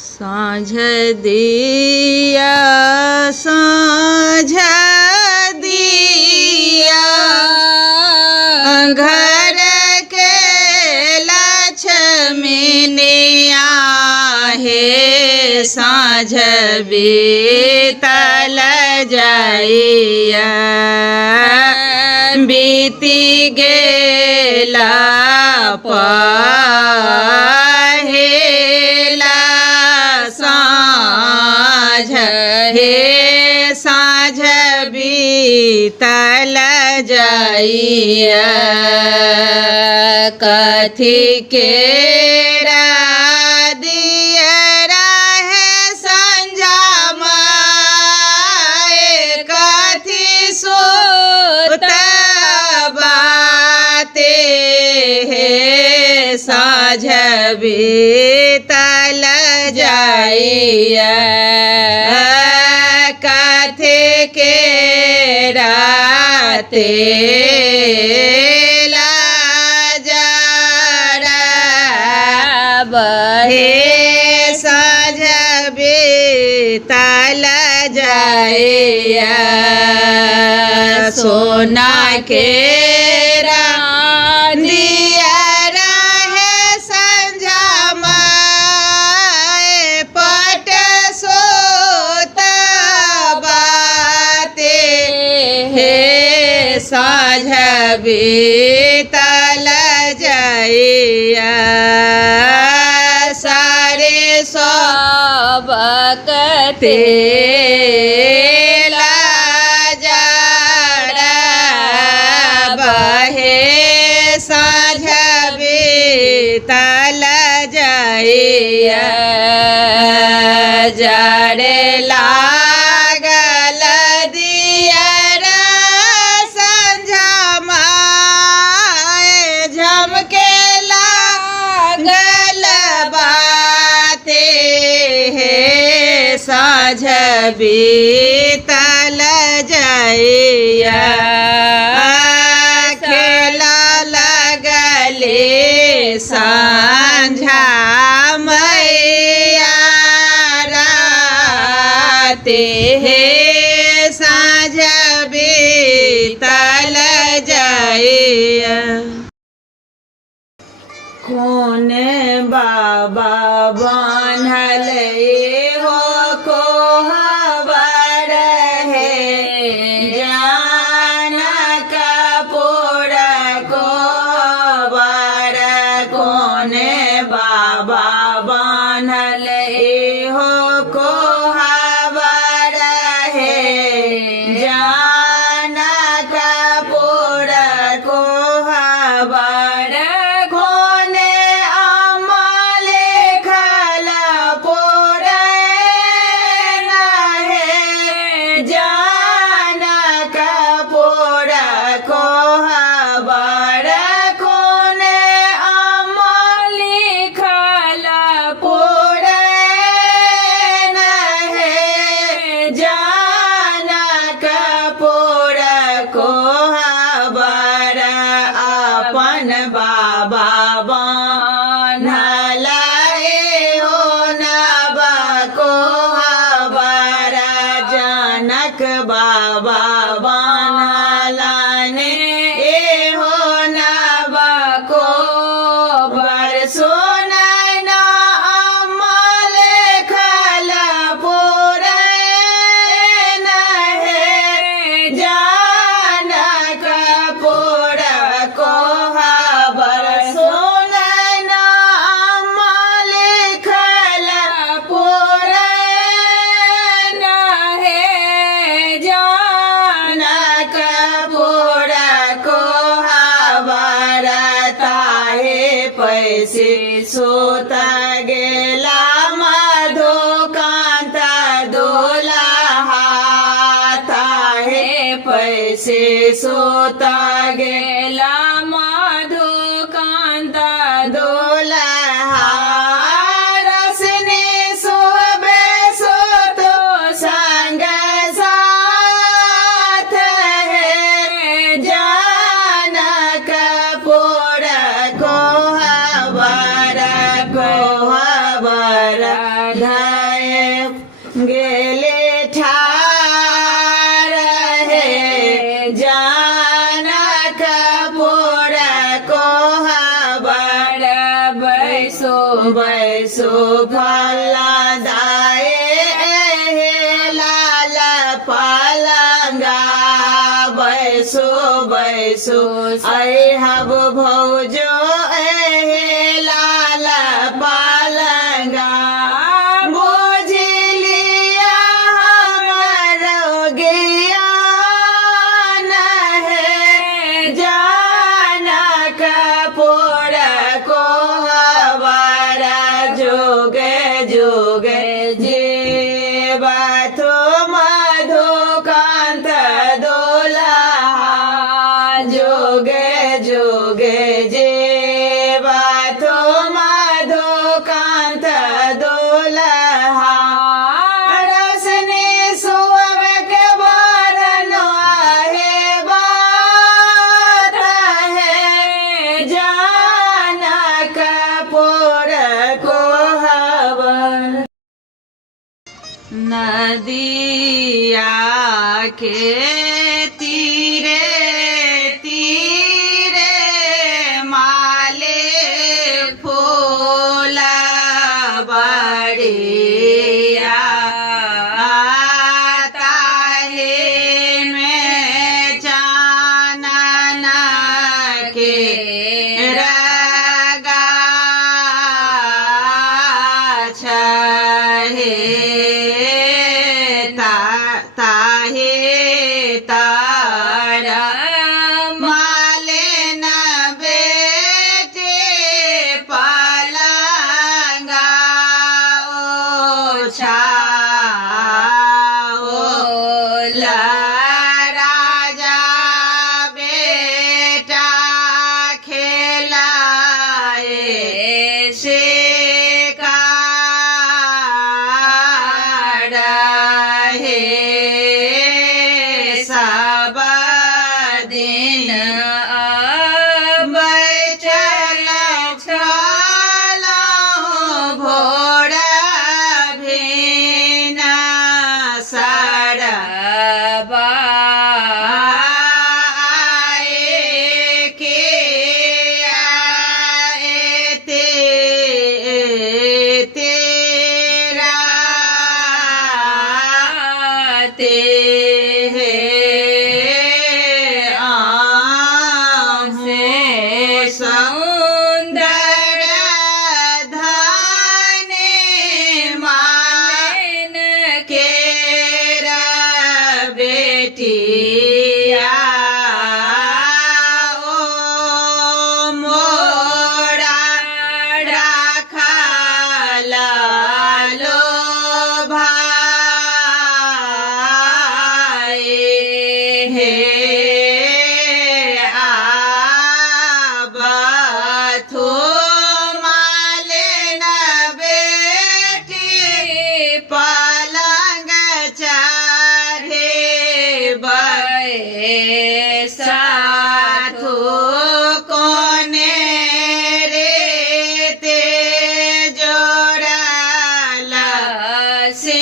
साँझ दिया साँझ दिया घर के लक्ष्मीनिया हे साँझ बीतल जाइया बीती गेला पहेला साँझ हे साँझ बीतल जाइया कथी के साँझ बीतल जाइया कथे के राते बहे साँझ बीतल जाइया सोना के साँझ बीतल जाइया सारे सबकते बहे साँझ बीतल जाइया जड़े साँझ बीतल जाइया खेला लगले साँझा मैया राते हे साँझ बीतल जाइया कौन बाबा बान्हल बाबा बान्हलाने एहो नबको बरसो नैना अमल खल पुरे नहे जानक पुर को बरसो नैना अमल खल पुरे नहे जानक पुर को बरताहे पैसे सोत गेला मधुकांत दुल्हा ताहे पैसे सोत गेला मधुकांत दुल्हा रसने सोबे सोतो संग साथ है जानक पुर को हबर धाये गेले ठार हे जानक पुर को हबर बैसो बैसो फलदाये हे लाल पलंगा बैसो बैसो ऐ हब भौजो हे लाल पलंगा बुझलिया हमरो ज्ञान है जानक पुर को हवर जोगे जोगे जीव थो मधुकांत दुल्हा जोगे जोगे जीव थो मधुकांत दुल्हा रसनी सुअब के बरनो आहे बात है जानक पुर को हवन नदिया के तीरे तीरे माले फूल बढ़िया ताहे में चानन के रगा छहे ताहे तारा माले न बेटे पलंगा ओछा राजा बेटा खेलाए से रहे सब दिन बैठल छलहुँ भोर भिन सरबा आए के तेरा ते हे आँखों सौंदर धन मान केरा बेटिया ओ मोरा राखल लोभाए हे आबथो माले न बेटी पलंग चढ़े बैसाथो कोने रे ते जोड़ल से